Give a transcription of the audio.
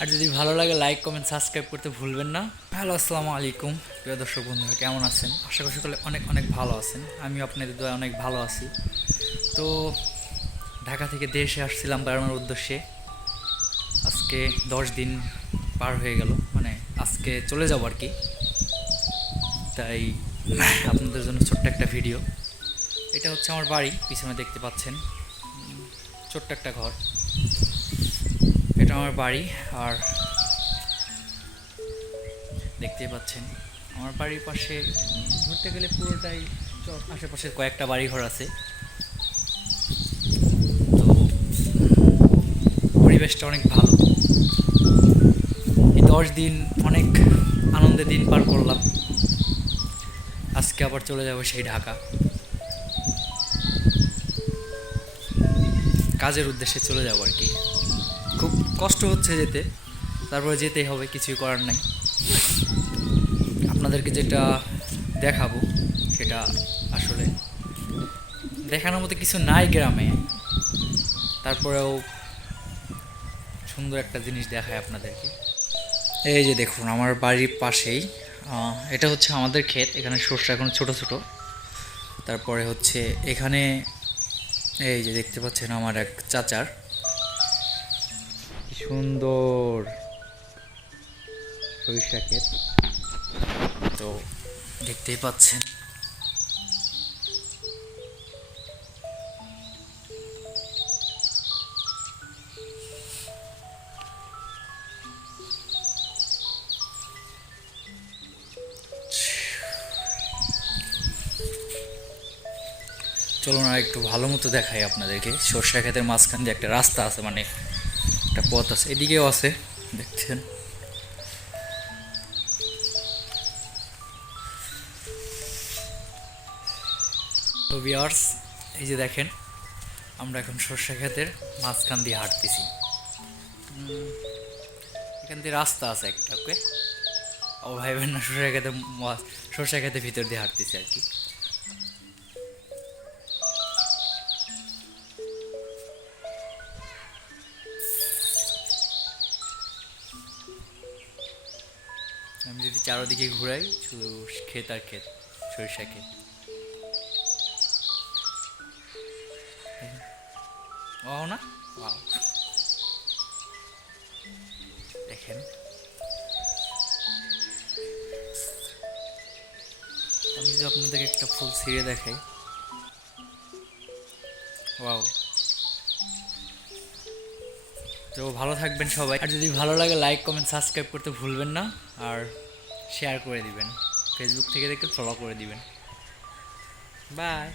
আর যদি ভালো লাগে লাইক কমেন্ট সাবস্ক্রাইব করতে ভুলবেন না। হ্যালো, আসসালামু আলাইকুম প্রিয় দর্শক বন্ধুরা, কেমন আছেন? আশা করি সকলে অনেক অনেক ভালো আছেন। আমি আপনাদের দোয়া অনেক ভালো আছি। তো ঢাকা থেকে দেশে আসছিলাম বেড়ানোর উদ্দেশ্যে। আজকে 10 দিন পার হয়ে গেল, মানে আজকে চলে যাবো আর কি। তাই আপনাদের জন্য ছোট্ট একটা ভিডিও। এটা হচ্ছে আমার বাড়ি, পিছনে দেখতে পাচ্ছেন ছোট্ট একটা ঘর। এটা আমার বাড়ি। আর দেখতেই পাচ্ছেন আমার বাড়ির পাশে ধরতে গেলে পুরোটাই আশেপাশে কয়েকটা বাড়িঘর আছে। তো পরিবেশটা অনেক ভালো। এই 10 দিন অনেক আনন্দের দিন পার করলাম। আজকে আবার চলে যাব সেই ঢাকা, কাজের উদ্দেশ্যে চলে যাব আর কি। খুব কষ্ট হচ্ছে যেতে, তারপরে যেতেই হবে, কিছুই করার নাই। আপনাদেরকে যেটা দেখাবো সেটা আসলে দেখানোর মতো কিছু নাই গ্রামে, তারপরেও সুন্দর একটা জিনিস দেখায় আপনাদেরকে। এই যে দেখুন আমার বাড়ির পাশেই এটা হচ্ছে আমাদের ক্ষেত। এখানে সরষে এখন ছোট ছোট। তারপরে হচ্ছে এখানে এই যে দেখতে পাচ্ছেন আমার এক চাচার কি সুন্দর সরিষা ক্ষেত। তো দেখতেই পাচ্ছেন। চলুন আর একটু ভালো মতো দেখাই আপনাদেরকে। সরষা ক্ষেতের মাঝখান দিয়ে একটা রাস্তা আছে, মানে একটা পথ আছে, এদিকেও আছে, দেখছেন। তো ভিউয়ার্স, এই যে দেখেন আমরা এখন সরষা ক্ষেতের মাঝখান দিয়ে হাঁটতেছি। এখান দিয়ে রাস্তা আছে একটা, ওকে। ও ভাইবেন না সরষা ক্ষেতে ভিতর দিয়ে হাঁটতেছি আর কি। আমি যদি চারোদিকে ঘুরাই শুধু ক্ষেত আর ক্ষেত, সরিষা ক্ষেত। ও না, ওয়াও, দেখেন। আমি যদি আপনাদেরকে একটা ফুল ছিঁড়ে দেখাই, ওয়াও। তো ভালো থাকবেন সবাই, আর যদি ভালো লাগে লাইক কমেন্ট সাবস্ক্রাইব করতে ভুলবেন না। আর শেয়ার করে দিবেন, ফেসবুক থেকে দেখে ফলো করে দিবেন। বাই।